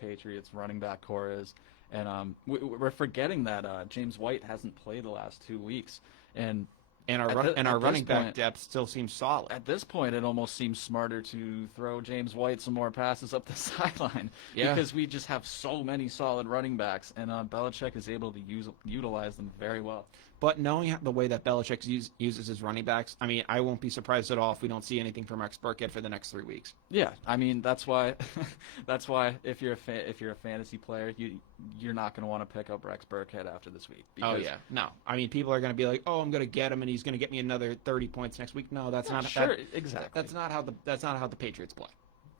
Patriots running back core is. And we're forgetting that James White hasn't played the last 2 weeks. And our running back depth still seems solid. At this point, it almost seems smarter to throw James White some more passes up the sideline because we just have so many solid running backs, and Belichick is able to utilize them very well. But knowing the way that Belichick uses his running backs, I mean, I won't be surprised at all if we don't see anything from Rex Burkhead for the next 3 weeks. Yeah, I mean that's why if you're a fantasy player, you're not going to want to pick up Rex Burkhead after this week. Oh yeah, no. I mean, people are going to be like, "Oh, I'm going to get him, and he's going to get me another 30 points next week." No, that's not exactly. That's not how the Patriots play.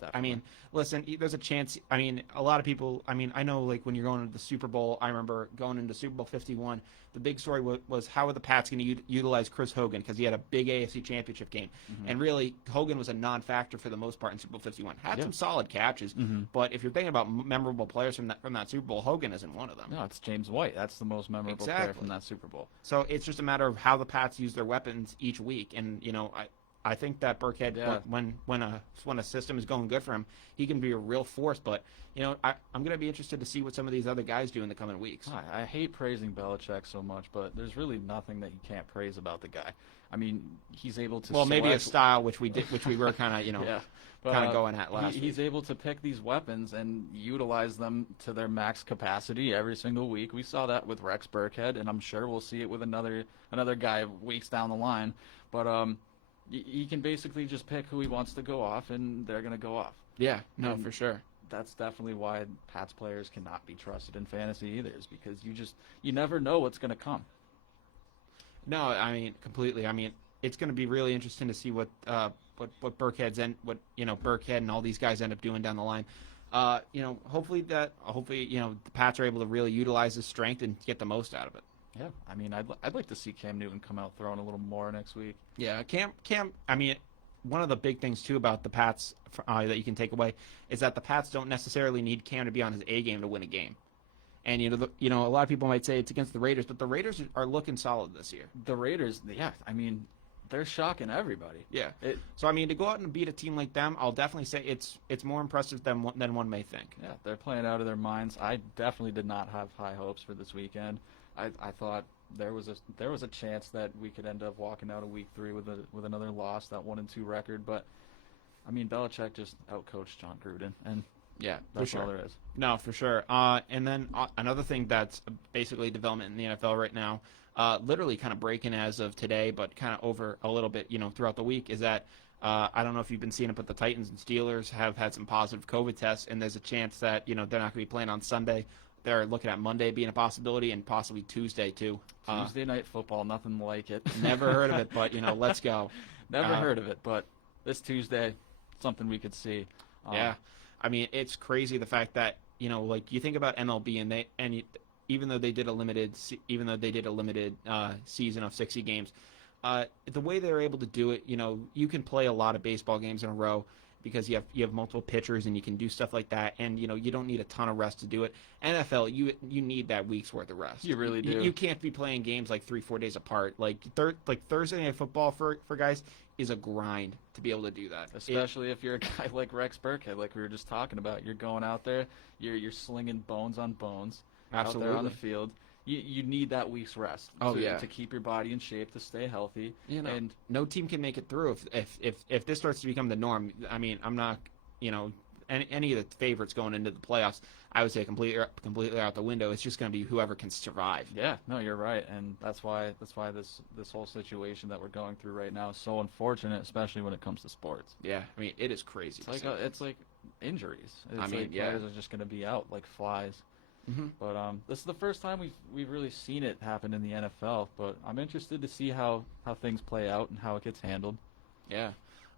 Definitely. I mean, listen, there's a chance. I mean, a lot of people. I mean, I know, like when you're going into the Super Bowl. I remember going into Super Bowl 51. The big story was how are the Pats going to utilize Chris Hogan because he had a big AFC Championship game, and really Hogan was a non-factor for the most part in Super Bowl 51. Had some solid catches, but if you're thinking about memorable players from that Super Bowl, Hogan isn't one of them. No, it's James White. That's the most memorable player from that Super Bowl. So it's just a matter of how the Pats use their weapons each week, and I think that Burkhead, when a system is going good for him, he can be a real force. But I'm going to be interested to see what some of these other guys do in the coming weeks. I hate praising Belichick so much, but there's really nothing that you can't praise about the guy. I mean, he's able to. Well, maybe a style which we were kind of going at last. He's able to pick these weapons and utilize them to their max capacity every single week. We saw that with Rex Burkhead, and I'm sure we'll see it with another guy weeks down the line. But he can basically just pick who he wants to go off, and they're going to go off. Yeah, no, for sure. That's definitely why Pats players cannot be trusted in fantasy either, is because you never know what's going to come. No, I mean completely. I mean, it's going to be really interesting to see what Burkhead and all these guys end up doing down the line. Hopefully the Pats are able to really utilize his strength and get the most out of it. Yeah, I mean, I'd like to see Cam Newton come out throwing a little more next week. Yeah, Cam. I mean, one of the big things too about the Pats that you can take away is that the Pats don't necessarily need Cam to be on his A game to win a game. And a lot of people might say it's against the Raiders, but the Raiders are looking solid this year. The Raiders, yeah, I mean, they're shocking everybody. Yeah. So I mean, to go out and beat a team like them, I'll definitely say it's more impressive than one may think. Yeah, they're playing out of their minds. I definitely did not have high hopes for this weekend. I thought there was a chance that we could end up walking out of week 3 with another loss, that 1-2 record. But I mean, Belichick just outcoached John Gruden, and yeah, that's all there is. No, for sure. And then another thing that's basically development in the NFL right now, literally kind of breaking as of today, but kind of over a little bit, throughout the week, is that I don't know if you've been seeing it, but the Titans and Steelers have had some positive COVID tests, and there's a chance that they're not going to be playing on Sunday. They're looking at Monday being a possibility and possibly Tuesday, too. Tuesday night football, nothing like it. Never heard of it, but, let's go. Never heard of it, but this Tuesday, something we could see. Yeah. I mean, it's crazy the fact that, like you think about MLB even though they did a limited season of 60 games, the way they're able to do it, you can play a lot of baseball games in a row because you have multiple pitchers and you can do stuff like that, and you don't need a ton of rest to do it. NFL, you need that week's worth of rest. You really do. You can't be playing games like 3-4 days apart. Like Thursday night football for guys is a grind to be able to do that. Especially if you're a guy like Rex Burkhead, like we were just talking about. You're going out there, you're slinging bones on bones. Absolutely. Out there on the field. You need that week's rest to keep your body in shape, to stay healthy. And no team can make it through if this starts to become the norm. I mean, I'm not, any of the favorites going into the playoffs, I would say completely out the window. It's just going to be whoever can survive. Yeah, no, you're right, and that's why this whole situation that we're going through right now is so unfortunate, especially when it comes to sports. Yeah, I mean, it is crazy. It's like injuries. Players are just going to be out like flies. Mm-hmm. But this is the first time we've really seen it happen in the NFL. But I'm interested to see how things play out and how it gets handled. Yeah.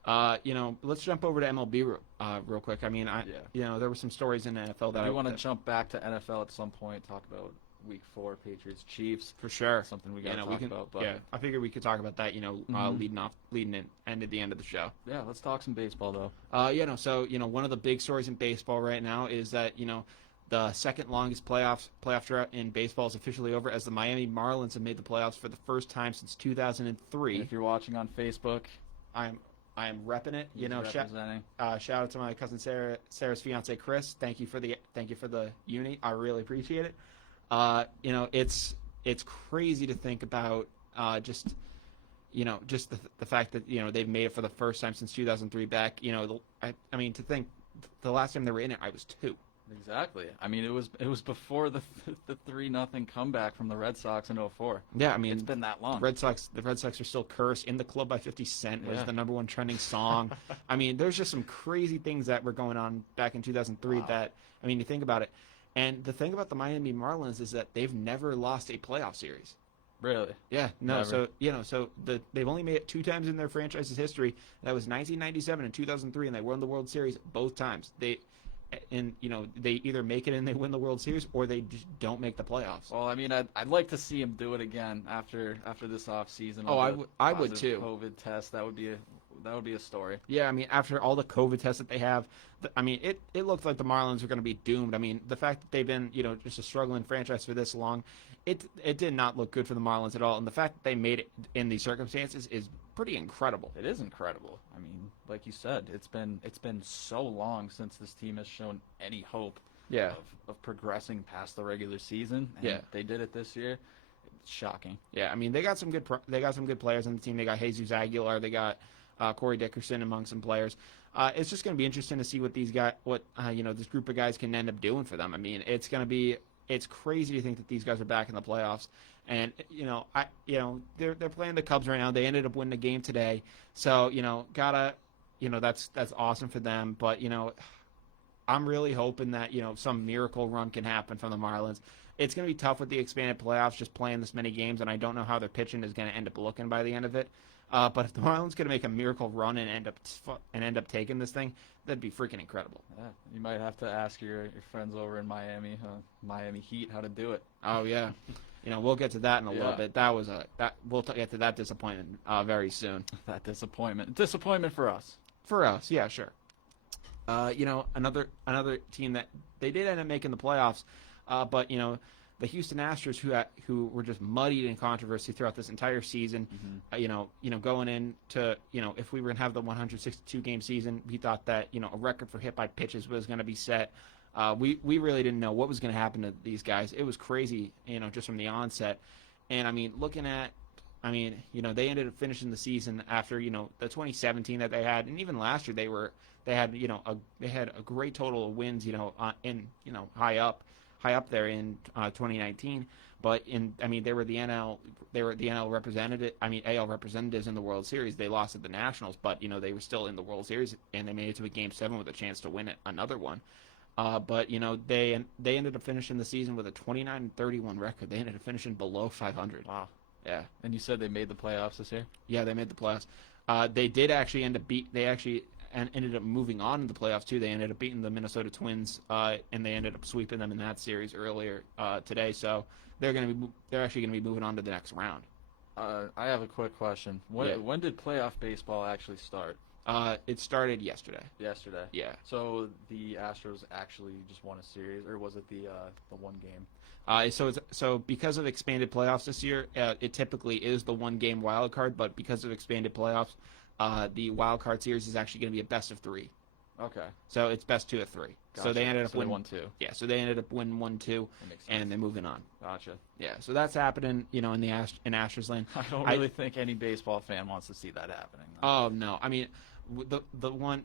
Let's jump over to MLB real quick. I mean, there were some stories in the NFL that I want to jump back to NFL at some point. Talk about Week 4 Patriots Chiefs for sure. Something we got to talk about. But yeah, I figured we could talk about that. Leading in and at the end of the show. Yeah, let's talk some baseball though. So one of the big stories in baseball right now is that the second longest playoff drought in baseball is officially over, as the Miami Marlins have made the playoffs for the first time since 2003. And if you're watching on Facebook, I'm I am repping it. He's representing. Shout out to my cousin Sarah's fiance Chris. Thank you for the uni. I really appreciate it. It's crazy to think about just the fact that they've made it for the first time since 2003 back. I mean, to think the last time they were in it, I was 2. Exactly. I mean, it was before the 3-0 comeback from the Red Sox in 04. Yeah, I mean, it's been that long. The Red Sox are still cursed. "In the Club" by 50 Cent was the #1 trending song. I mean, there's just some crazy things that were going on back in 2003 that, I mean, you think about it. And the thing about the Miami Marlins is that they've never lost a playoff series. Really? Yeah, no. Never. So they've only made it 2 times in their franchise's history. That was 1997 and 2003, and they won the World Series both times. They either make it and they win the World Series, or they just don't make the playoffs. Well, I mean, I'd like to see him do it again after this off season. Oh, I would too. COVID test, that would be a story. Yeah, I mean, after all the COVID tests that they have, I mean, it looked like the Marlins were going to be doomed. I mean, the fact that they've been, just a struggling franchise for this long, it did not look good for the Marlins at all. And the fact that they made it in these circumstances is pretty incredible. It is incredible. I mean, like you said, it's been so long since this team has shown any hope of progressing past the regular season. And they did it this year. It's shocking. Yeah, I mean, they got some good players on the team. They got Jesus Aguilar. They got Corey Dickerson among some players. It's just going to be interesting to see what these guys, this group of guys can end up doing for them. I mean, it's crazy to think that these guys are back in the playoffs, and they're playing the Cubs right now. They ended up winning the game today, so that's awesome for them. But I'm really hoping that some miracle run can happen from the Marlins. It's going to be tough with the expanded playoffs, just playing this many games, and I don't know how their pitching is going to end up looking by the end of it. But if the Marlins going to make a miracle run and end up taking this thing, that'd be freaking incredible. Yeah, you might have to ask your friends over in Miami, Miami Heat, how to do it. Oh yeah, we'll get to that in a little bit. We'll get to that disappointment very soon. That disappointment for us. For us, yeah, sure. Another team that they did end up making the playoffs, but the Houston Astros, who were just muddied in controversy throughout this entire season, going into if we were gonna have the 162 game season, we thought that a record for hit by pitches was gonna be set. We really didn't know what was gonna happen to these guys. It was crazy, just from the onset. And I mean, they ended up finishing the season after the 2017 that they had, and even last year they had a great total of wins, high up there in 2019, but they were the NL representative. AL representatives in the World Series. They lost at the Nationals, but they were still in the World Series, and they made it to a Game 7 with a chance to win another one. But they ended up finishing the season with a 29-31 record. They ended up finishing below 500. Wow. Yeah. And you said they made the playoffs this year? Yeah, they made the playoffs. They did actually ended up moving on in the playoffs too. They ended up beating the Minnesota Twins, and they ended up sweeping them in that series earlier today. So they're actually gonna be moving on to the next round. I have a quick question. When did playoff baseball actually start? It started yesterday. Yesterday. Yeah. So the Astros actually just won a series, or was it the one game? So because of expanded playoffs this year, it typically is the 1 game wild card, but because of expanded playoffs, the wild card series is actually going to be a best of 3. Okay. So it's best 2 of 3. Gotcha. So they ended up winning 1-2. Yeah. So they ended up winning 1-2, and they're moving on. Gotcha. Yeah. So that's happening, in Astros land. I don't really think any baseball fan wants to see that happening. Oh no. I mean, the one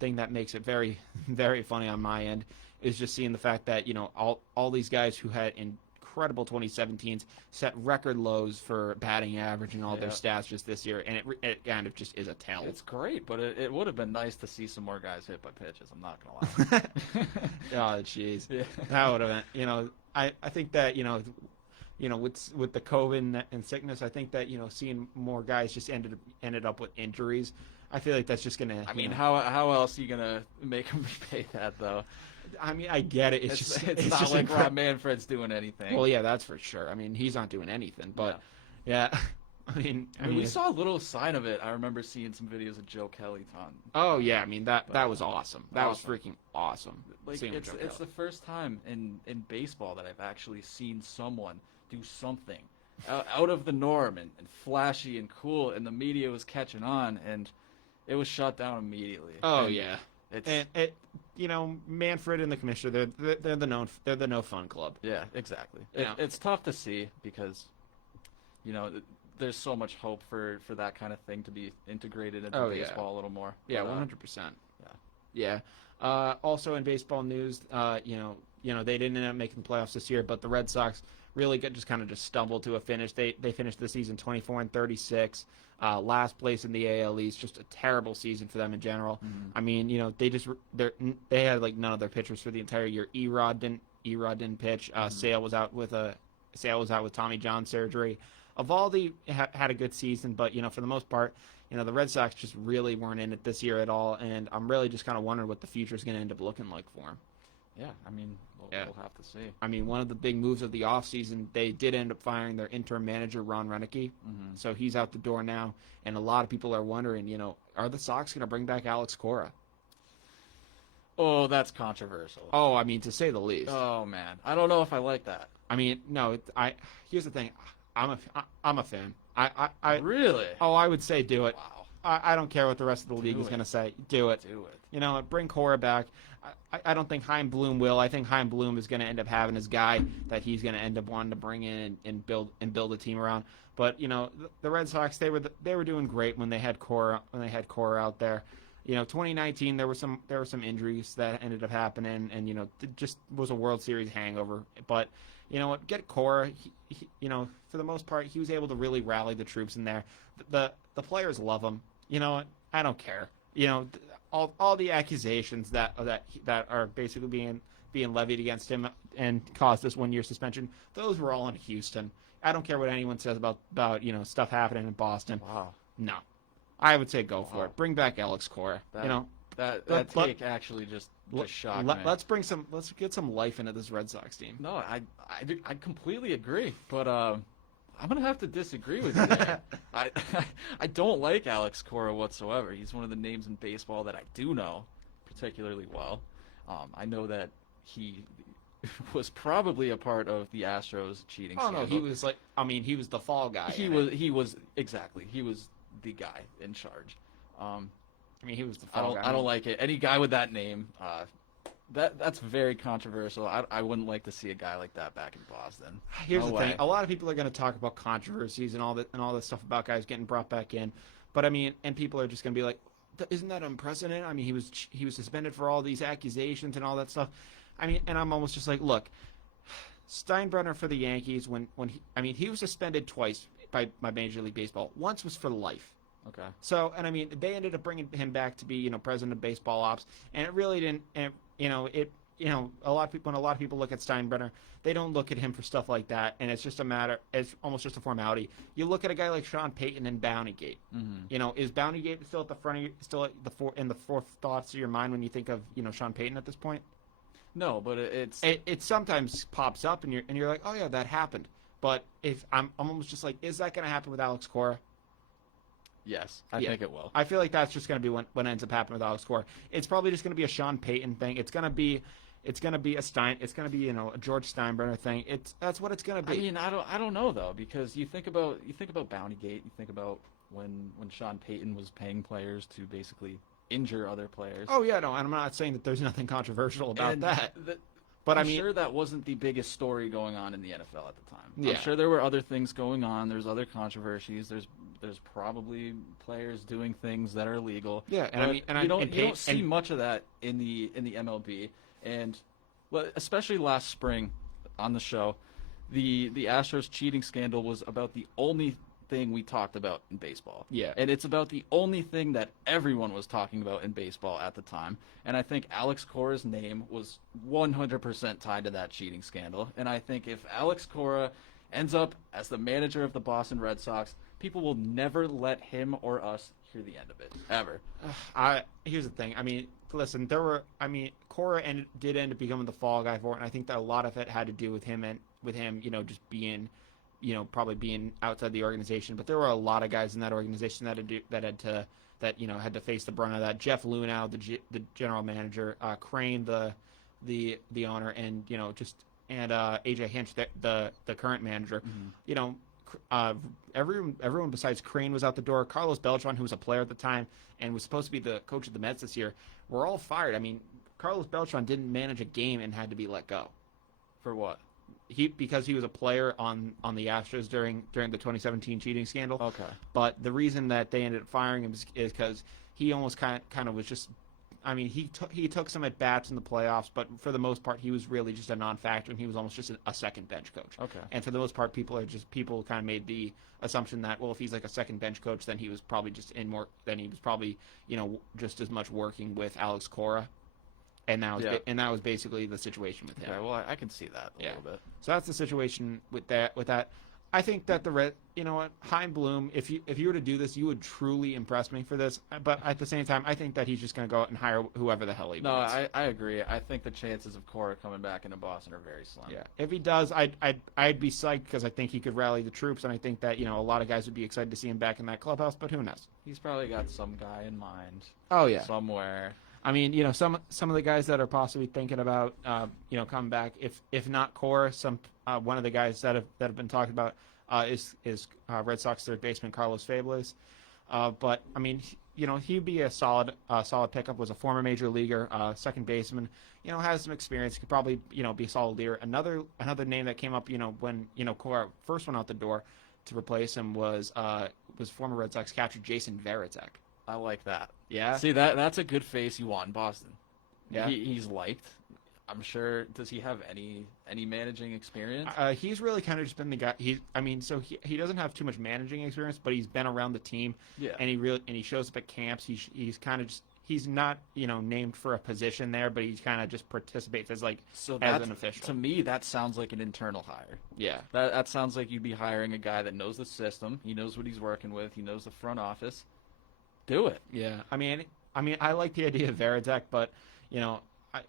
thing that makes it very, very funny on my end is just seeing the fact that all these guys who had incredible 2017s set record lows for batting average and all their stats just this year, and it kind of just is a tell. It's great, but it would have been nice to see some more guys hit by pitches. I'm not gonna lie. Oh jeez, yeah. That would have been. I think that with the COVID and sickness, I think that seeing more guys just ended up with injuries. I feel like that's just gonna. I mean, how else are you gonna make them repay that though? I mean, I get it. It's not just like Rob Manfred's doing anything. Well, yeah, that's for sure. I mean, he's not doing anything. But yeah, I mean, we saw a little sign of it. I remember seeing some videos of Joe Kelly talking. Oh yeah, I mean that was awesome. That was freaking awesome. Like it's the first time in baseball that I've actually seen someone do something out of the norm and flashy and cool, and the media was catching on. And it was shut down immediately. Oh And yeah, it's and Manfred and the commissioner, they're the no fun club. yeah, exactly. Yeah. It's tough to see because there's so much hope for that kind of thing to be integrated into Oh, yeah. baseball a little more. Yeah, But, 100%. yeah. Yeah. Also in baseball news, they didn't end up making the playoffs this year, but the Red Sox really just stumbled to a finish. They finished the season 24-36, last place in the AL East. Just a terrible season for them in general. Mhm. I mean, they had like none of their pitchers for the entire year. Erod didn't pitch. Sale was out with Tommy John surgery. Evaldi had a good season, but for the most part, the Red Sox just really weren't in it this year at all, and I'm really just kind of wondering what the future is going to end up looking like for them. Yeah, I mean, we'll have to see. I mean, one of the big moves of the offseason, they did end up firing their interim manager, Ron Renicky. Mm-hmm. So he's out the door now, and a lot of people are wondering, are the Sox going to bring back Alex Cora? Oh, that's controversial. Oh, I mean, to say the least. Oh man, I don't know if I like that. I mean, no, here's the thing. I'm a fan. I Really? Oh, I would say do it. Wow. I don't care what the rest of the league is going to say. Do it. Do it. Bring Cora back. I don't think Chaim Bloom will. I think Chaim Bloom is going to end up having his guy that he's going to end up wanting to bring in and build a team around. But the Red Sox, they were doing great when they had Cora out there. 2019 there were some injuries that ended up happening, and it just was a World Series hangover. But get Cora. For the most part, he was able to really rally the troops in there. The players love him. I don't care. All the accusations that are basically being levied against him and caused this 1-year suspension, those were all in Houston. I don't care what anyone says about stuff happening in Boston. Wow. No, I would say go for it. Bring back Alex Cora. That take actually just shocked me. Let's get some life into this Red Sox team. No, I completely agree, but I'm gonna have to disagree with you there. I don't like Alex Cora whatsoever. He's one of the names in baseball that I do know particularly well. I know that he was probably a part of the Astros cheating scandal. No, he was he was the fall guy. He was exactly. He was the guy in charge. He was the fall guy. I don't like it. Any guy with that name, that's very controversial. I wouldn't like to see a guy like that back in Boston. Here's the thing: a lot of people are going to talk about controversies and all this stuff about guys getting brought back in, but and people are just going to be like, "Isn't that unprecedented?" I mean, he was suspended for all these accusations and all that stuff. And I'm almost just like, look, Steinbrenner for the Yankees when he was suspended twice by Major League Baseball. Once was for life. Okay. So, they ended up bringing him back to be, president of baseball ops, and it really didn't. And, a lot of people look at Steinbrenner, they don't look at him for stuff like that, and it's almost just a formality. You look at a guy like Sean Payton and Bountygate. Mm-hmm. Is Bountygate still at the front in the fourth thoughts of your mind when you think of Sean Payton at this point? No, but it sometimes pops up, and you're like, oh yeah, that happened. But if I'm almost just like, is that going to happen with Alex Cora? Yes, I think it will. I feel like that's just going to be what ends up happening with Alex Cora. It's probably just going to be a Sean Payton thing. It's going to be a a George Steinbrenner thing. That's what it's going to be. I don't know though, because you think about Bountygate, you think about when Sean Payton was paying players to basically injure other players. Oh yeah, no, and I'm not saying that there's nothing controversial about that. But I'm sure that wasn't the biggest story going on in the NFL at the time. Yeah. I'm sure there were other things going on. There's other controversies. There's probably players doing things that are illegal. Yeah, you don't see much of that in the MLB. And especially last spring on the show, the Astros cheating scandal was about the only thing we talked about in baseball. Yeah. And it's about the only thing that everyone was talking about in baseball at the time. And I think Alex Cora's name was 100% tied to that cheating scandal. And I think if Alex Cora ends up as the manager of the Boston Red Sox, people will never let him or us hear the end of it, ever. Here's the thing. Listen, Cora did end up becoming the fall guy for it, and I think that a lot of it had to do with him just being probably being outside the organization. But there were a lot of guys in that organization that had to face the brunt of that. Jeff Lunau, the general manager, Crane, the owner, and AJ Hinch, the current manager. Mm-hmm. everyone besides Crane was out the door. Carlos Beltran, who was a player at the time and was supposed to be the coach of the Mets this year, were all fired. I mean, Carlos Beltran didn't manage a game and had to be let go. For what? Because he was a player on the Astros during the 2017 cheating scandal. Okay. But the reason that they ended up firing him is because he almost kind of was just. I mean, he took some at bats in the playoffs, but for the most part, he was really just a non-factor, and he was almost just a second bench coach. Okay. And for the most part, people kind of made the assumption that, well, if he's like a second bench coach, then he was probably just as much working with Alex Cora, and that was basically the situation with him. Okay, well, I can see that a little bit. So that's the situation with that. I think that Chaim Bloom, if you were to do this, you would truly impress me for this. But at the same time, I think that he's just going to go out and hire whoever the hell he wants. No, I agree. I think the chances of Cora coming back into Boston are very slim. Yeah, if he does, I'd be psyched because I think he could rally the troops, and I think that a lot of guys would be excited to see him back in that clubhouse. But who knows? He's probably got some guy in mind. Oh yeah, somewhere. I mean, some of the guys that are possibly thinking about coming back, if not Cora, one of the guys that have been talked about. Is Red Sox third baseman Carlos Fables, but I mean, he'd be a solid pickup. Was a former major leaguer, second baseman. Has some experience. Could probably be a solid leader. Another name that came up, when Cora first went out the door to replace him was former Red Sox catcher Jason Varitek. I like that. Yeah. See, that's a good face you want in Boston. Yeah. He's liked. I'm sure. Does he have any managing experience? He's really kind of just been the guy. He doesn't have too much managing experience, but he's been around the team. Yeah. And he shows up at camps. He's kind of just. He's not named for a position there, but he kind of just participates as an official. To me, that sounds like an internal hire. Yeah. That sounds like you'd be hiring a guy that knows the system. He knows what he's working with. He knows the front office. Do it. Yeah. I mean, I like the idea of Varitek, but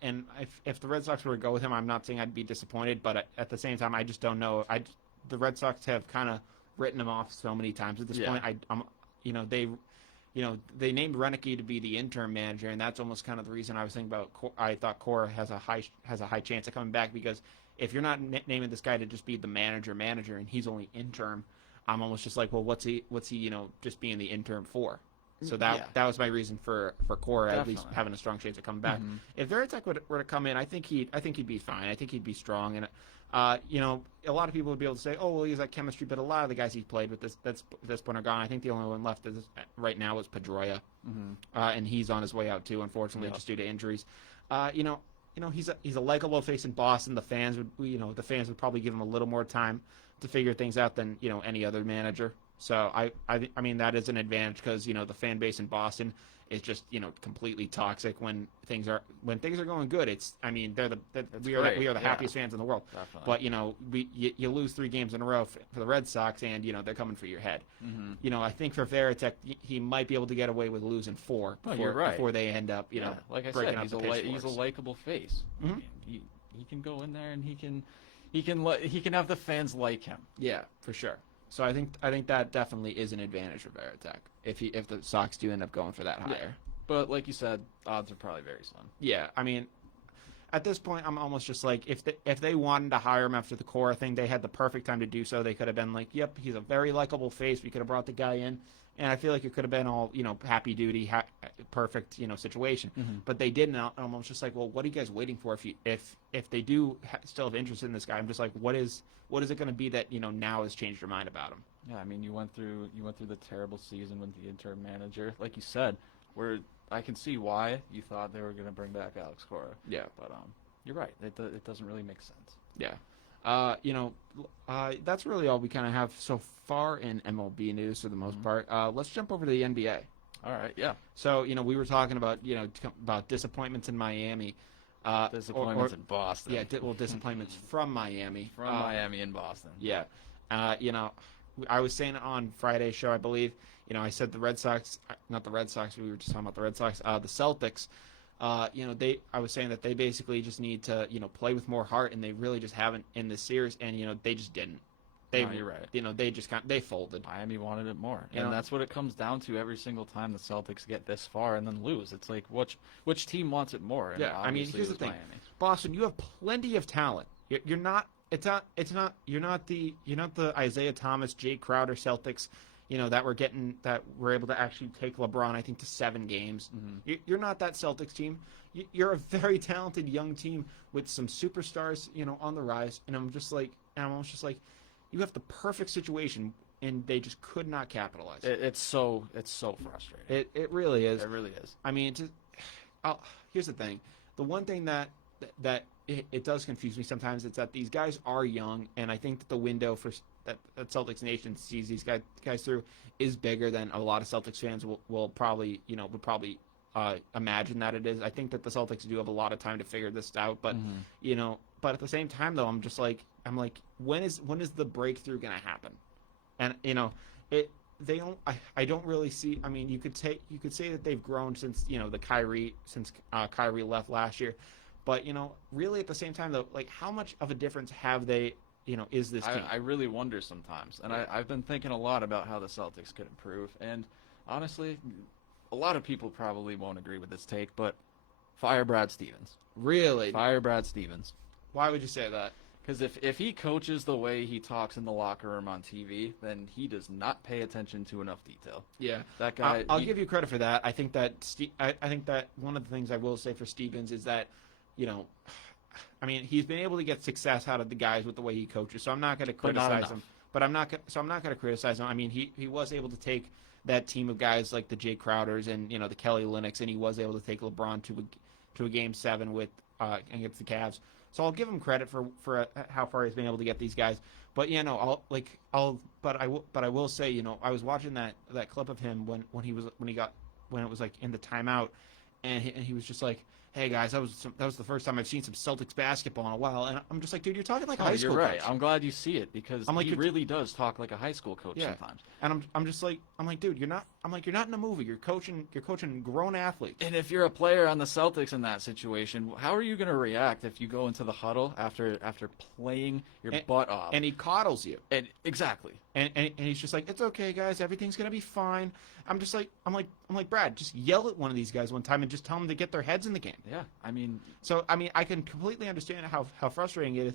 and if the Red Sox were to go with him, I'm not saying I'd be disappointed, but at the same time, I just don't know. The Red Sox have kind of written him off so many times at this point. They named Renicky to be the interim manager, and that's almost kind of the reason I was thinking about. I thought Cora has a high chance of coming back, because if you're not naming this guy to just be the manager, and he's only interim, I'm almost just like, well, what's he just being the interim for? So that was my reason for Cora at least having a strong chance of coming back. Mm-hmm. If Varitek were to come in, I think he'd be fine. I think he'd be strong, and a lot of people would be able to say, oh, well, he's got chemistry, but a lot of the guys he's played with this point are gone. I think the only one left right now is Pedroia, and he's on his way out too, unfortunately, just due to injuries. He's a likable face in Boston. The fans would probably give him a little more time to figure things out than any other manager. So I mean that is an advantage, because the fan base in Boston is just completely toxic when things are going good. We are the happiest fans in the world. Definitely. But you lose 3 games in a row for the Red Sox, and they're coming for your head. Mm-hmm. I think for Varitek, he might be able to get away with losing 4 before they end up like I breaking said, up he's a likable face. Mm-hmm. He can go in there and he can have the fans like him. Yeah, for sure. So I think that definitely is an advantage for Varitek if the Sox do end up going for that hire. Yeah. But like you said, odds are probably very slim. Yeah, I mean, at this point, I'm almost just like, if they wanted to hire him after the Cora thing, they had the perfect time to do so. They could have been like, yep, he's a very likable face. We could have brought the guy in, and I feel like it could have been all happy duty, perfect situation. Mm-hmm. But they didn't. I'm almost just like, well, what are you guys waiting for? If they do still have interest in this guy, I'm just like, what is it going to be that now has changed your mind about him? Yeah, I mean, you went through the terrible season with the interim manager, like you said. I can see why you thought they were going to bring back Alex Cora. Yeah, but you're right. It doesn't really make sense. Yeah. That's really all we kind of have so far in MLB news for the most part. Let's jump over to the NBA. All right. Yeah. So we were talking about about disappointments in Miami. Disappointments in Boston. Yeah, disappointments from Miami. From Miami and Boston. Yeah. I was saying on Friday's show, I believe, I said the Red Sox, not the Red Sox, we were just talking about the Red Sox, the Celtics, I was saying that they basically just need to, play with more heart, and they really just haven't in this series, and, they just didn't. You're right. They folded. Miami wanted it more, and that's what it comes down to every single time the Celtics get this far and then lose. It's like which team wants it more? And yeah, I mean, here's the thing: Miami. Boston, you have plenty of talent. You're not You're not the Isaiah Thomas, Jay Crowder Celtics, that were able to actually take LeBron, I think, to 7 games. You're not that Celtics team. You're a very talented young team with some superstars, on the rise. And I'm almost just like, you have the perfect situation, and they just could not capitalize. It's so frustrating. It really is. It really is. I mean, here's the thing. The one thing that it does confuse me sometimes is that these guys are young, and I think that the window that Celtics Nation sees these guys through is bigger than a lot of Celtics fans will probably imagine that it is. I think that the Celtics do have a lot of time to figure this out, but but at the same time though, I'm like, when is the breakthrough gonna happen? And I don't really see. I mean, you could say that they've grown since Kyrie left last year, but really at the same time though, like, how much of a difference have they? Is this team? I really wonder sometimes, and I've been thinking a lot about how the Celtics could improve. And honestly, a lot of people probably won't agree with this take, but fire Brad Stevens. Really? Fire Brad Stevens. Why would you say that? Because if he coaches the way he talks in the locker room on TV, then he does not pay attention to enough detail. Yeah, that guy. I'll give you credit for that. I think that one of the things I will say for Stevens is that, I mean, he's been able to get success out of the guys with the way he coaches. So I'm not going to criticize him. But I'm not going to criticize him. I mean, he was able to take that team of guys like the Jay Crowders and the Kelly Olynyk's, and he was able to take LeBron to a Game 7 with against the Cavs. So I'll give him credit for how far he's been able to get these guys. But but I will say, I was watching that clip of him when it was like in the timeout, and he was just like, "Hey guys, that was the first time I've seen some Celtics basketball in a while." And I'm just like, dude, you're talking like a high school coach. You're right. Coach. I'm glad you see it, because he really does talk like a high school coach sometimes. And I'm like, dude, you're not in a movie. You're coaching grown athletes. And if you're a player on the Celtics in that situation, how are you going to react if you go into the huddle after playing your butt off? And he coddles you. And exactly. And he's just like, "It's okay, guys. Everything's gonna be fine." I'm like, Brad, just yell at one of these guys one time and just tell them to get their heads in the game. Yeah, I mean, I can completely understand how frustrating it is.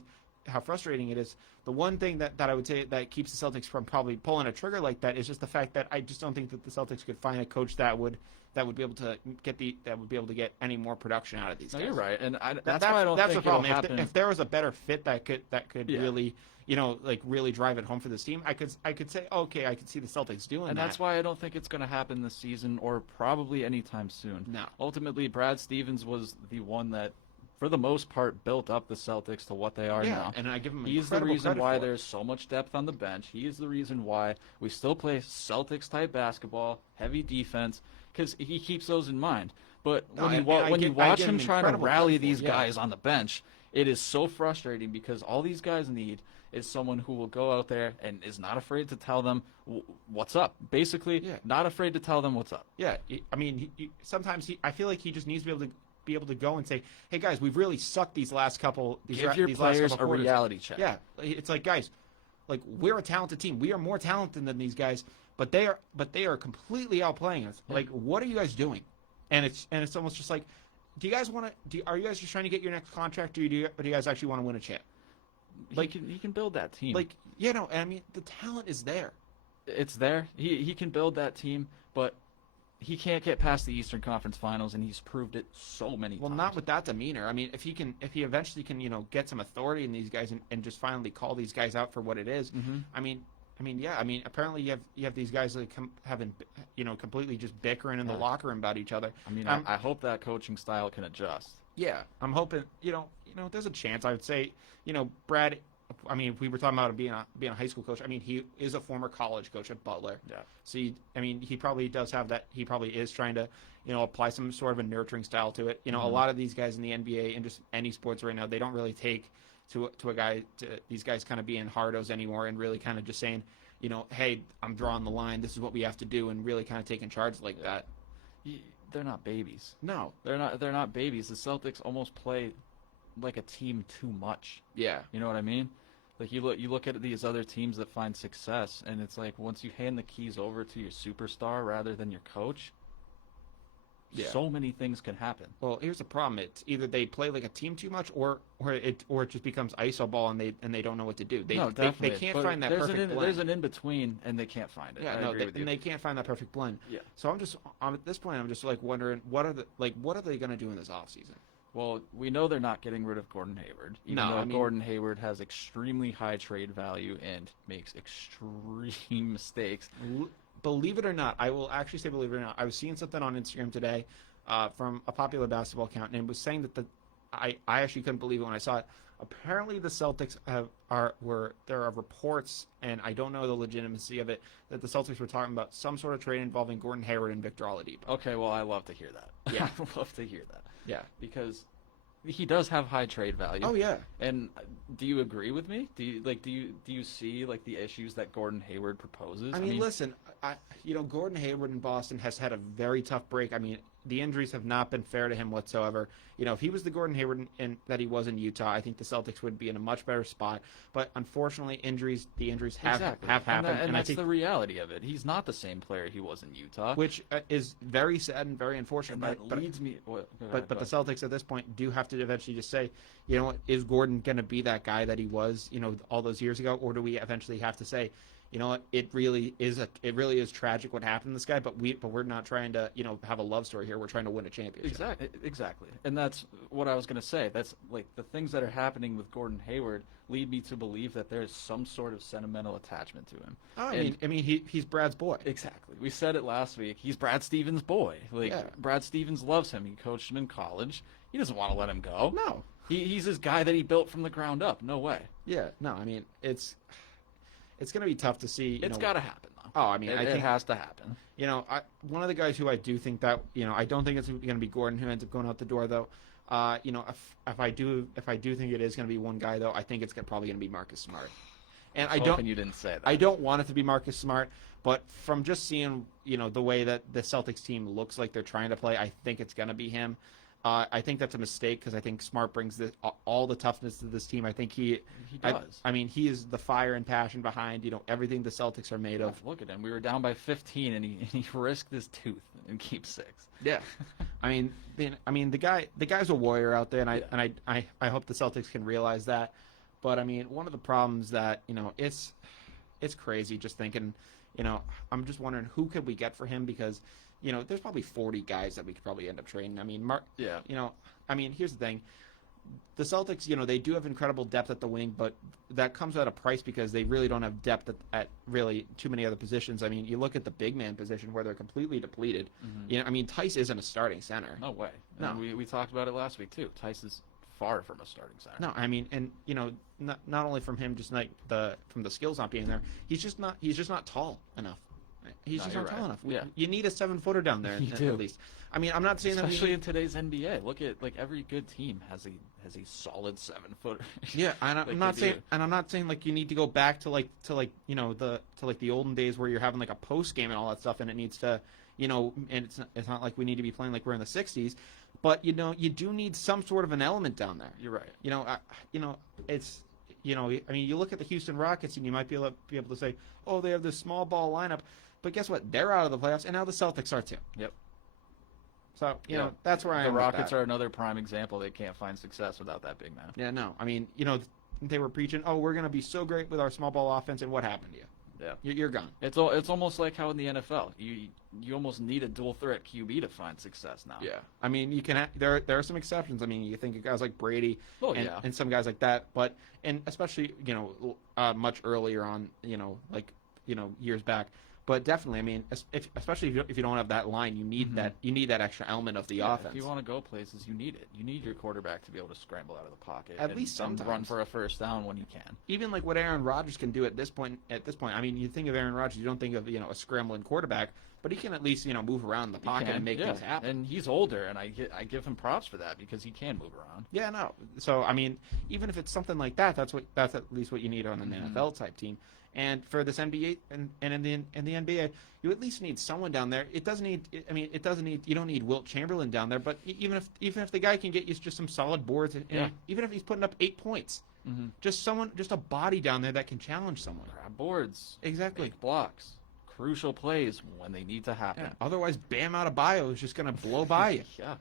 How frustrating it is. The one thing that I would say that keeps the Celtics from probably pulling a trigger like that is just the fact that I just don't think that the Celtics could find a coach that would be able to get any more production out of these guys. You're right, and that's why I don't think the problem. Happen. If there was a better fit that could really, really drive it home for this team, I could say, okay, I could see the Celtics doing that. And that's why I don't think it's going to happen this season or probably anytime soon. No. Ultimately, Brad Stevens was the one that, for the most part, built up the Celtics to what they are now. And I give him He's the reason why there's so much depth on the bench. He is the reason why we still play Celtics-type basketball, heavy defense, because he keeps those in mind. But when you watch him trying to rally these guys on the bench, it is so frustrating, because all these guys need is someone who will go out there and is not afraid to tell them what's up. Basically, not afraid to tell them what's up. Yeah, I mean, sometimes I feel like he just needs to be able to go and say, "Hey guys, we've really sucked these last couple. Give your players a reality check." Yeah, it's like, guys, like, we're a talented team. We are more talented than these guys, but they are completely outplaying us. Like, what are you guys doing? And it's almost just like, are you guys just trying to get your next contract, or do you guys actually want to win a champ? Like, he can build that team. Like, I mean, the talent is there. It's there. He can build that team, but he can't get past the Eastern Conference Finals, and he's proved it so many times. Well, not with that demeanor. I mean, if he eventually can, get some authority in these guys and just finally call these guys out for what it is. Mm-hmm. I mean, apparently you have these guys like having, completely just bickering in the locker room about each other. I mean, I hope that coaching style can adjust. Yeah, I'm hoping. There's a chance. I would say, Brad. I mean, if we were talking about being a high school coach, I mean, he is a former college coach at Butler. Yeah. So he probably does have that. He probably is trying to, apply some sort of a nurturing style to it. A lot of these guys in the NBA and just any sports right now, they don't really take to these guys kind of being hardos anymore and really kind of just saying, hey, I'm drawing the line. This is what we have to do, and really kind of taking charge like that. They're not babies. No, they're not babies. The Celtics almost play like a team too much. Yeah. You know what I mean? Like, you look at these other teams that find success, and it's like, once you hand the keys over to your superstar rather than your coach, Yeah. So many things can happen. Well, here's the problem: it's either they play like a team too much, or it just becomes iso ball, and they don't know what to do. No, definitely. They can't But find that there's perfect blend. There's an in between, and they can't find it. Yeah, I no, agree with you. and they can't find that perfect blend. Yeah. So I'm at this point, I'm just like wondering what are they going to do in this offseason? Well, we know they're not getting rid of Gordon Hayward, even No, though I mean- Gordon Hayward has extremely high trade value and makes extreme mistakes. Believe it or not, I will actually say believe it or not. I was seeing something on Instagram today from a popular basketball account, and it was saying that I actually couldn't believe it when I saw it. Apparently, the Celtics there are reports, and I don't know the legitimacy of it, that the Celtics were talking about some sort of trade involving Gordon Hayward and Victor Oladipo. Okay, well, I love to hear that. Yeah. I love to hear that Yeah. because he does have high trade value. Oh yeah. And do you agree with me? Do you see like the issues that Gordon Hayward proposes? I mean, listen, Gordon Hayward in Boston has had a very tough break. I mean, the injuries have not been fair to him whatsoever. If he was the Gordon Hayward that he was in Utah, I think the Celtics would be in a much better spot. But unfortunately, the injuries have happened, and I that's think, the reality of it. He's not the same player he was in Utah, which is very sad and very unfortunate. and that leads me. But the Celtics at this point do have to eventually just say, is Gordon going to be that guy that he was, all those years ago, or do we eventually have to say, it really is tragic what happened to this guy, but we're not trying to, have a love story here. We're trying to win a championship. Exactly. And that's what I was going to say. That's like the things that are happening with Gordon Hayward lead me to believe that there's some sort of sentimental attachment to him. I mean, he's Brad's boy. Exactly. We said it last week. He's Brad Stevens' boy. Brad Stevens loves him. He coached him in college. He doesn't want to let him go. No. He's his guy that he built from the ground up. No way. Yeah. No. I mean, it's going to be tough to see. It's got to happen, though. Oh, I mean, I think it has to happen. One of the guys who I do think that I don't think it's going to be Gordon who ends up going out the door though. If I do think it is going to be one guy though, I think it's probably going to be Marcus Smart. And I was hoping you didn't say that. I don't want it to be Marcus Smart, but from just seeing the way that the Celtics team looks like they're trying to play, I think it's going to be him. I think that's a mistake because I think Smart brings all the toughness to this team. I think he does. I mean, he is the fire and passion behind everything the Celtics are made of. Look at him. We were down by 15, and he risked his tooth and keeps 6. Yeah, I mean, the guy's a warrior out there, and I hope the Celtics can realize that. But I mean, one of the problems that it's crazy just thinking, I'm just wondering who could we get for him because. There's probably 40 guys that we could probably end up trading. I mean, here's the thing. The Celtics, they do have incredible depth at the wing, but that comes at a price because they really don't have depth at really too many other positions. I mean, you look at the big man position where they're completely depleted. Mm-hmm. Tice isn't a starting center. No way. No. And we talked about it last week, too. Tice is far from a starting center. No, I mean, and, not only from him, just like from the skills not being there, he's just not tall enough. He's just not tall enough. Yeah. You need a 7-footer down there at least. I mean, I'm not saying especially in today's NBA. Look at every good team has a solid 7-footer. Yeah, and I'm not saying like you need to go back to the olden days where you're having like a post game and all that stuff, and it needs to and it's not like we need to be playing like we're in the 60s, but you do need some sort of an element down there. You're right. It's I mean, you look at the Houston Rockets and you might be able to say, oh, they have this small ball lineup. But guess what? They're out of the playoffs, and now the Celtics are too. Yep. So, that's where I am. The Rockets are another prime example. They can't find success without that big man. Yeah, no. I mean, they were preaching, oh, we're going to be so great with our small ball offense, and what happened to you? Yeah. You're gone. It's almost like how in the NFL, you almost need a dual threat QB to find success now. Yeah. I mean, you can there are some exceptions. I mean, you think of guys like Brady and some guys like that, but especially, much earlier on, years back. But definitely, I mean, especially if you don't have that line, you need that extra element of the offense. If you want to go places, you need it. You need your quarterback to be able to scramble out of the pocket. At least sometimes. Run for a first down when you can. Even like what Aaron Rodgers can do at this point. I mean, you think of Aaron Rodgers, you don't think of a scrambling quarterback, but he can at least move around the pocket and make things happen. And he's older, and I give him props for that because he can move around. Yeah, no. So I mean, even if it's something like that, that's at least what you need on an NFL type team. And for this NBA and in the NBA, you at least need someone down there. You don't need Wilt Chamberlain down there, but even if the guy can get you just some solid boards, even if he's putting up 8 points, just a body down there that can challenge someone. Grab boards, exactly, make blocks, crucial plays when they need to happen. Yeah. Otherwise, Bam Adebayo is just going to blow by you. Yeah.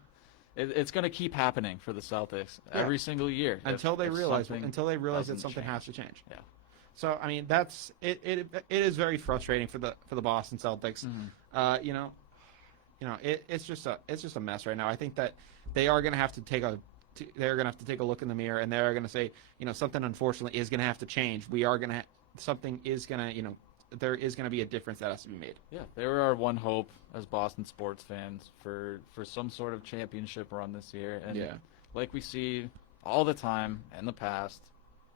It's going to keep happening for the Celtics every single year until they realize that something has to change. Yeah. So I mean, that's it. It is very frustrating for the Boston Celtics. It's just a mess right now. I think that they are going to have to take a look in the mirror, and they're going to say, something unfortunately is going to have to change. There is going to be a difference that has to be made. Yeah, they were our one hope as Boston sports fans for some sort of championship run this year. And like we see all the time in the past,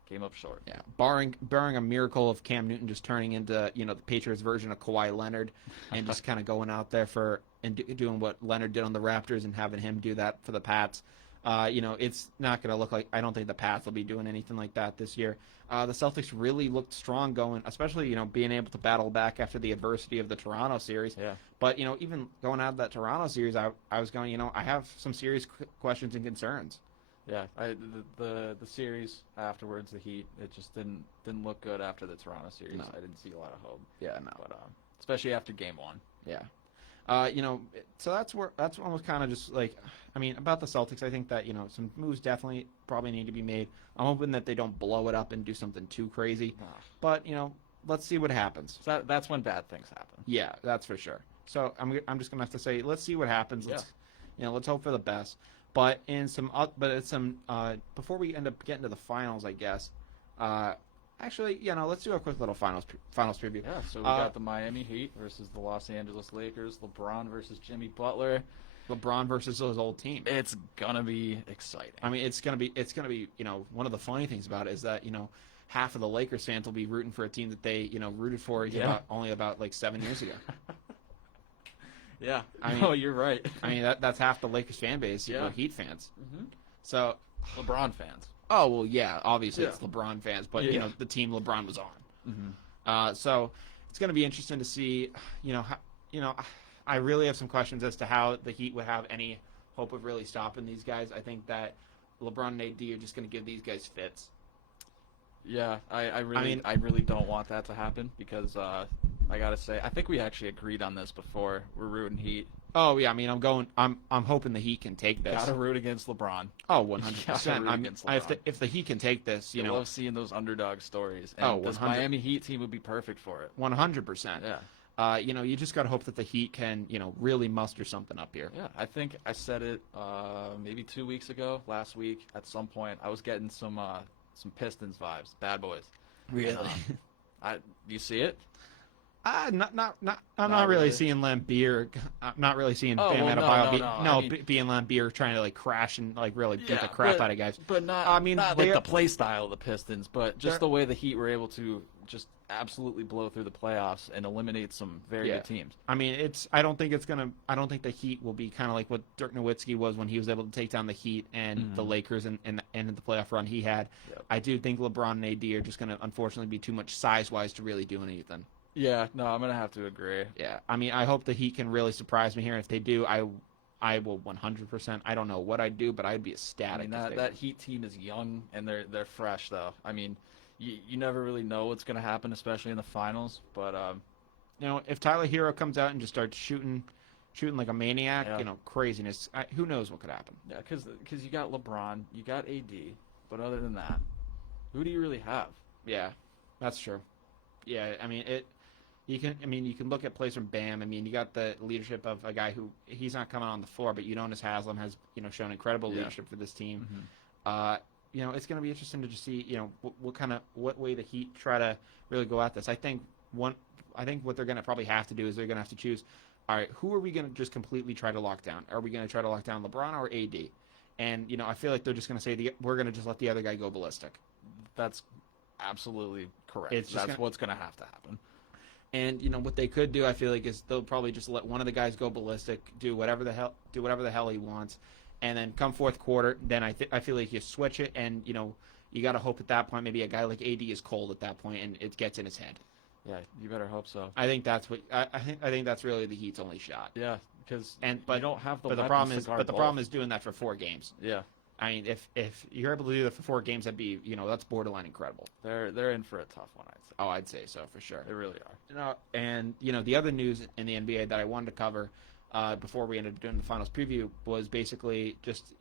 came up short. Yeah, barring a miracle of Cam Newton just turning into the Patriots version of Kawhi Leonard and just kind of going out there doing what Leonard did on the Raptors and having him do that for the Pats. It's not going to look like. I don't think the Pats will be doing anything like that this year. The Celtics really looked strong going, especially being able to battle back after the adversity of the Toronto series. Yeah. But even going out of that Toronto series, I was going. I have some serious questions and concerns. Yeah, the series afterwards, the Heat, it just didn't look good after the Toronto series. No. I didn't see a lot of hope. Yeah, no. But especially after Game 1. Yeah. So that's almost kind of just like, about the Celtics, I think that, some moves definitely probably need to be made. I'm hoping that they don't blow it up and do something too crazy. But, let's see what happens. So that's when bad things happen. Yeah, that's for sure. So I'm just going to have to say, let's see what happens. Let's hope for the best. But before we end up getting to the finals, I guess, actually, let's do a quick little finals preview. Yeah, so we got the Miami Heat versus the Los Angeles Lakers, LeBron versus Jimmy Butler. LeBron versus his old team. It's gonna be exciting. It's gonna be one of the funny things about it is that half of the Lakers fans will be rooting for a team that they rooted for only about like 7 years ago. Yeah, you're right. That's half the Lakers fan base. Heat fans. Mm-hmm. So LeBron fans. Oh well, yeah. Obviously, it's LeBron fans, but the team LeBron was on. Mm-hmm. So it's going to be interesting to see. I really have some questions as to how the Heat would have any hope of really stopping these guys. I think that LeBron and AD are just going to give these guys fits. Yeah, I really don't want that to happen because I gotta say I think we actually agreed on this before. We're rooting Heat. Oh yeah, I'm hoping the Heat can take this. Gotta root against LeBron. Oh, 100%. If the Heat can take this, I love seeing those underdog stories. And 100. This Miami Heat team would be perfect for it. 100%. Yeah. You just gotta hope that the Heat can, really muster something up here. Yeah, I think I said it maybe 2 weeks ago, last week at some point. I was getting some Pistons vibes, Bad Boys. Really? You see it? I'm not really seeing Lambeer. I'm not really seeing Bam Adebayo being Lambeer trying to crash and really beat the crap out of guys. But not the play style of the Pistons, but just the way the Heat were able to just absolutely blow through the playoffs and eliminate some very good teams. I don't think the Heat will be kind of like what Dirk Nowitzki was when he was able to take down the Heat and the Lakers and the playoff run he had. Yep. I do think LeBron and AD are just going to unfortunately be too much size-wise to really do anything. Yeah, no, I'm gonna have to agree. Yeah, I hope the Heat can really surprise me here. And if they do, I will 100%. I don't know what I'd do, but I'd be ecstatic. That Heat team is young and they're fresh though. You never really know what's gonna happen, especially in the finals. But if Tyler Hero comes out and just starts shooting like a maniac, craziness. Who knows what could happen? Yeah, because you got LeBron, you got AD, but other than that, who do you really have? Yeah, that's true. Yeah, you can look at plays from Bam. You got the leadership of a guy who he's not coming on the floor, but Udonis Haslem has shown incredible leadership for this team. Mm-hmm. It's going to be interesting to just see what way the Heat try to really go at this. I think what they're going to probably have to do is they're going to have to choose. All right, who are we going to just completely try to lock down? Are we going to try to lock down LeBron or AD? And I feel like they're just going to say we're going to just let the other guy go ballistic. That's absolutely correct. That's what's going to have to happen. And what they could do, I feel like, is they'll probably just let one of the guys go ballistic, do whatever the hell he wants, and then come fourth quarter, then I feel like you switch it, and you got to hope at that point maybe a guy like AD is cold at that point and it gets in his head. Yeah, you better hope so. I think that's what I think that's really the Heat's only shot. Yeah, because you don't have the. But the problem is doing that for 4 games. Yeah. I mean, if you're able to do that for 4 games, that'd be, that's borderline incredible. They're in for a tough one, I'd say. Oh, I'd say so for sure. They really are. And the other news in the NBA that I wanted to cover before we ended up doing the finals preview was basically just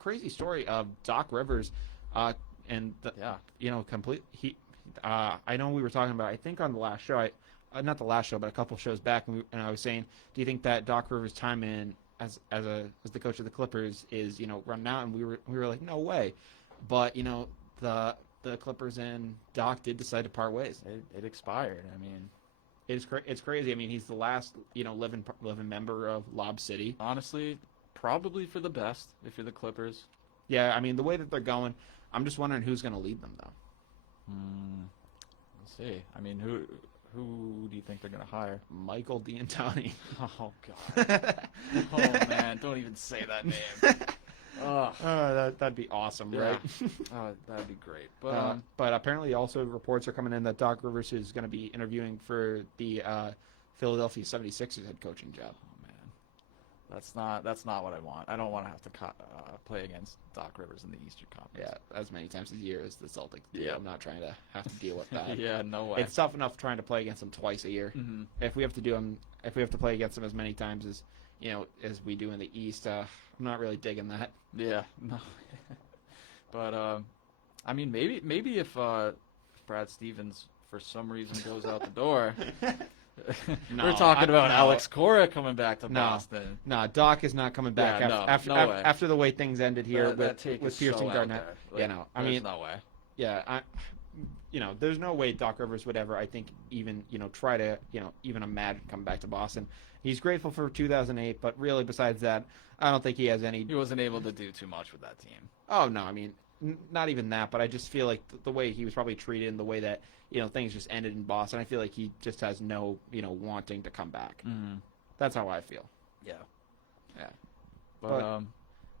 crazy story of Doc Rivers, and complete he. I know we were talking about, I think on the last show, not the last show, but a couple shows back, and I was saying, do you think that Doc Rivers' time in as the coach of the Clippers is run out? And we were like, no way, but the Clippers and Doc did decide to part ways. It expired. I mean, it's crazy. I mean, he's the last living member of Lob City. Honestly, probably for the best if you're the Clippers. Yeah, I mean, the way that they're going, I'm just wondering who's going to lead them though. Let's see. I mean, who do you think they're going to hire? Michael D'Antoni. Oh God. Oh man, don't even say that name. That'd be awesome, right? That'd be great. But apparently, also reports are coming in that Doc Rivers is going to be interviewing for the Philadelphia 76ers head coaching job. Oh man, that's not what I want. I don't want to have to play against Doc Rivers in the Eastern Conference. Yeah, as many times a year as the Celtics. Yeah, I'm not trying to have to deal with that. Yeah, no way. It's tough enough trying to play against them twice a year. Mm-hmm. If we have to play against them as many times as as we do in the East, I'm not really digging that. Yeah, no. But I mean, maybe if Brad Stevens for some reason goes out the door. We're talking about Alex Cora coming back to Boston. No, Doc is not coming back after the way things ended here with Pierce and Garnett. I mean, no way. Yeah, there's no way Doc Rivers would ever, I think, even try to even imagine coming back to Boston. He's grateful for 2008, but really, besides that, I don't think he has any. He wasn't able to do too much with that team. Oh no, I mean, not even that. But I just feel like the way he was probably treated, and the way that things just ended in Boston, I feel like he just has no wanting to come back. Mm-hmm. That's how I feel. Yeah. But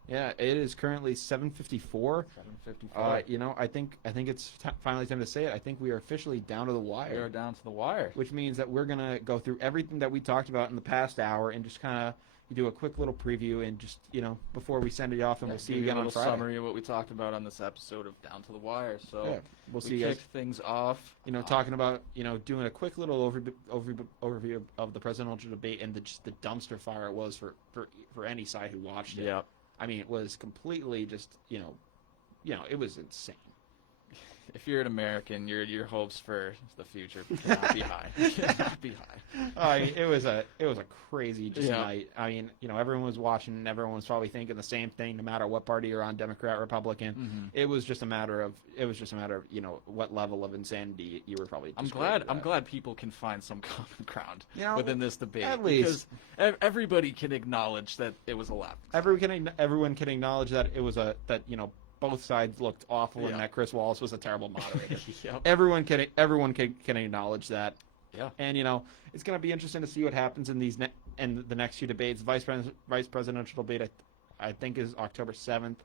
yeah, it is currently 7:54. 7:54. I think it's finally time to say it. I think we are officially down to the wire. We are down to the wire. Which means that we're gonna go through everything that we talked about in the past hour and just kind of do a quick little preview and just before we send it off, and we'll see you again on Friday. A summary of what we talked about on this episode of Down to the Wire. So we'll see you guys. Kick things off. Talking about doing a quick little overview of the presidential debate and the dumpster fire it was for any side who watched it. Yep. I mean, it was completely just it was insane. If you're an American, your hopes for the future cannot be high. Cannot be high. It was a crazy night. I mean, everyone was watching, and everyone was probably thinking the same thing, no matter what party you're on, Democrat, Republican. Mm-hmm. It was just a matter of what level of insanity you were probably. I'm glad people can find some common ground within this debate. At least because everybody can acknowledge that it was a lap. Everyone can acknowledge that it was both sides looked awful and that Chris Wallace was a terrible moderator. Yep. Everyone can acknowledge that. Yeah. And it's going to be interesting to see what happens in the next few debates. Vice presidential debate, I think, is October 7th.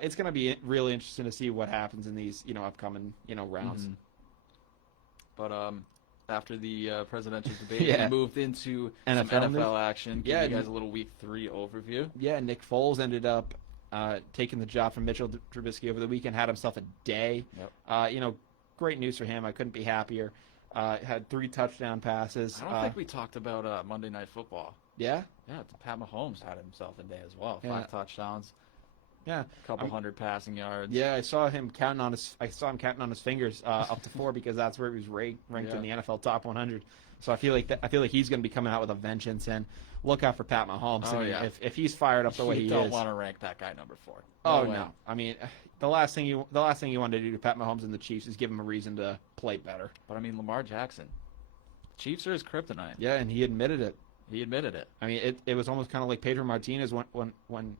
It's going to be really interesting to see what happens in these upcoming rounds. Mm-hmm. But after the presidential debate, we moved into some NFL action. Give you guys a little Week 3 overview. Yeah, Nick Foles ended up taking the job from Mitchell Trubisky over the weekend, had himself a day. Yep. Great news for him. I couldn't be happier. Had 3 touchdown passes. I don't think we talked about Monday Night Football. Yeah? Yeah, Pat Mahomes had himself a day as well. 5 touchdowns. Yeah. A couple hundred passing yards. Yeah, I saw him counting on his fingers up to 4 because that's where he was ranked in the NFL top 100. So I feel like he's going to be coming out with a vengeance, and look out for Pat Mahomes. Oh, I mean, if he's fired up the way he is, you don't want to rank that guy number 4. No. I mean, the last thing you want to do to Pat Mahomes and the Chiefs is give him a reason to play better. But I mean, Lamar Jackson, Chiefs are his kryptonite. Yeah, and he admitted it. I mean, it was almost kind of like Pedro Martinez when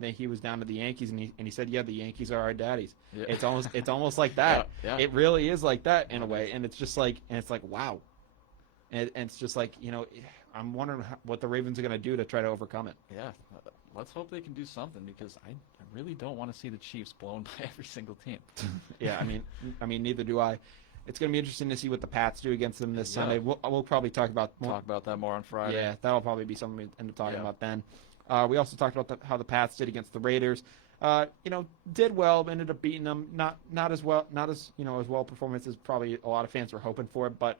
he was down to the Yankees, and he said, "Yeah, the Yankees are our daddies." Yeah. It's almost like that. Yeah. It really is like that in a way, and it's like wow, and it's just like I'm wondering what the Ravens are going to do to try to overcome it. Yeah, let's hope they can do something, because I really don't want to see the Chiefs blown by every single team. Yeah, I mean, neither do I. It's going to be interesting to see what the Pats do against them this Sunday. We'll probably talk about that more on Friday. Yeah, that'll probably be something we end up talking about then. We also talked about how the Pats did against the Raiders. Did well, ended up beating them. Not as well, as well performance as probably a lot of fans were hoping for, but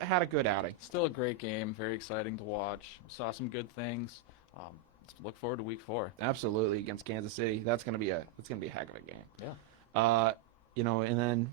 had a good outing. Still a great game, very exciting to watch. Saw some good things. Let's look forward to Week 4. Absolutely, against Kansas City. That's gonna be a heck of a game. Yeah. And then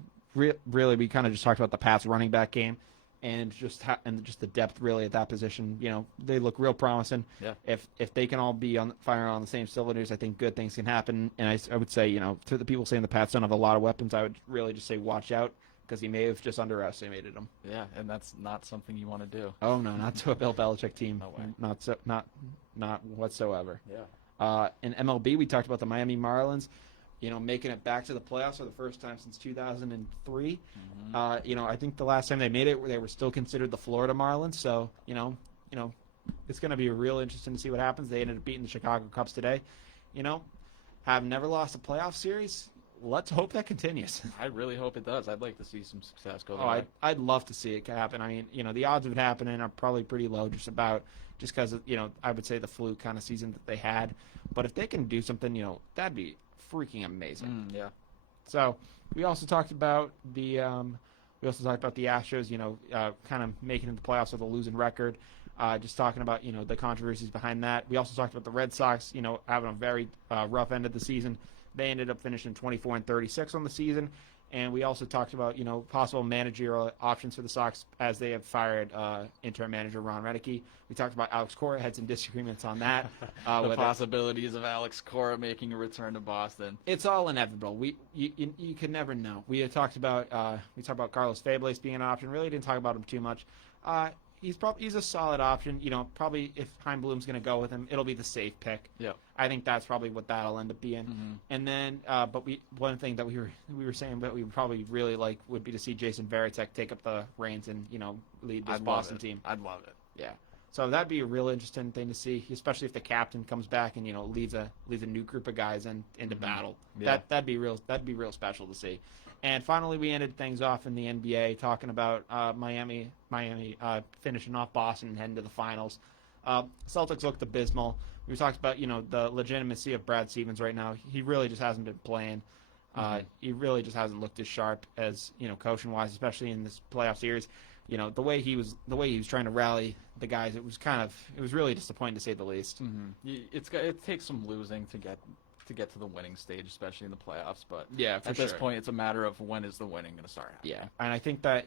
really we kind of just talked about the Pats running back game. And just the depth really at that position, they look real promising. Yeah. If they can all be firing on the same cylinders, I think good things can happen. And I would say, to the people saying the Pats don't have a lot of weapons, I would really just say watch out because he may have just underestimated them. Yeah, and that's not something you want to do. Oh no, not to a Bill Belichick team. No way. Not whatsoever. Yeah. In MLB, we talked about the Miami Marlins. Making it back to the playoffs for the first time since 2003. Mm-hmm. I think the last time they made it, they were still considered the Florida Marlins. So, it's going to be real interesting to see what happens. They ended up beating the Chicago Cubs today. Have never lost a playoff series. Let's hope that continues. I really hope it does. I'd like to see some success go there. Oh, I'd love to see it happen. I mean, the odds of it happening are probably pretty low just because of, I would say the fluke kind of season that they had. But if they can do something, that'd be freaking amazing. Yeah. So we also talked about the Astros, kind of making it to the playoffs with a losing record. Just talking about the controversies behind that. We also talked about the Red Sox, having a very rough end of the season. They ended up finishing 24-36 on the season. And we also talked about, possible managerial options for the Sox as they have fired interim manager Ron Renneke. We talked about Alex Cora, had some disagreements on that. The possibilities of Alex Cora making a return to Boston. It's all inevitable. You could never know. We talked about Carlos Fables being an option. Really didn't talk about him too much. He's a solid option. Probably if Chaim Bloom's going to go with him, it'll be the safe pick. Yeah. I think that's probably what that'll end up being. Mm-hmm. And then, one thing that we were saying that we would probably really like would be to see Jason Varitek take up the reins and lead this Boston team. I'd love it. Yeah. So that'd be a real interesting thing to see, especially if the captain comes back and leads a new group of guys into Mm-hmm. battle. Yeah. That'd be real special to see. And finally, we ended things off in the NBA talking about Miami finishing off Boston and heading to the finals. Celtics looked abysmal. We talked about the legitimacy of Brad Stevens right now. He really just hasn't been playing. He really just hasn't looked as sharp as coaching wise, especially in this playoff series. The way he was trying to rally the guys, it was really disappointing to say the least. Mm-hmm. It takes some losing to get to the winning stage, especially in the playoffs. But yeah, at this point, it's a matter of when is the winning going to start happening. Yeah, and I think that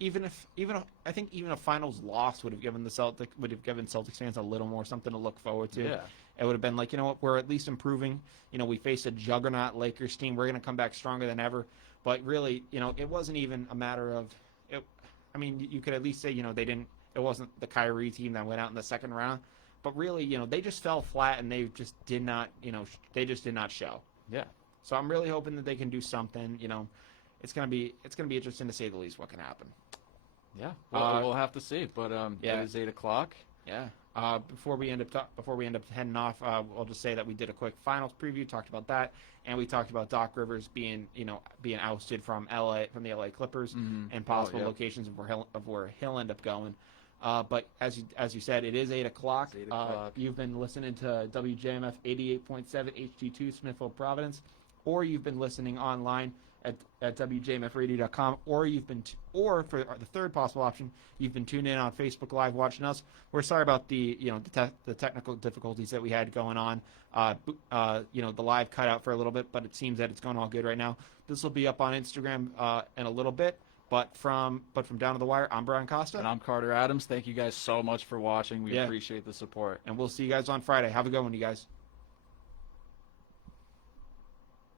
even a finals loss would have given Celtics fans a little more something to look forward to. Yeah. It would have been like, we're at least improving. We faced a juggernaut Lakers team. We're going to come back stronger than ever. But really, it wasn't even a matter of it. I mean, you could at least say, it wasn't the Kyrie team that went out in the second round. But really, they just fell flat and they just did not, show. Yeah. So I'm really hoping that they can do something. It's gonna be interesting to say the least what can happen. Yeah. We'll have to see. But yeah. It is 8:00. Yeah. Before we end up heading off, I'll just say that we did a quick finals preview, talked about that, and we talked about Doc Rivers being ousted from the LA Clippers, and possible locations of where he'll end up going. But as you said, it is 8:00. It's 8 o'clock. You've been listening to WJMF 88.7 HD2 Smithville, Providence, or you've been listening online at WJMFradio.com, or for the third possible option, you've been tuned in on Facebook Live watching us. We're sorry about the technical difficulties that we had going on. The live cut out for a little bit, but it seems that it's going all good right now. This will be up on Instagram in a little bit. But from Down to the Wire, I'm Brian Costa. And I'm Carter Adams. Thank you guys so much for watching. We appreciate the support. And we'll see you guys on Friday. Have a good one, you guys.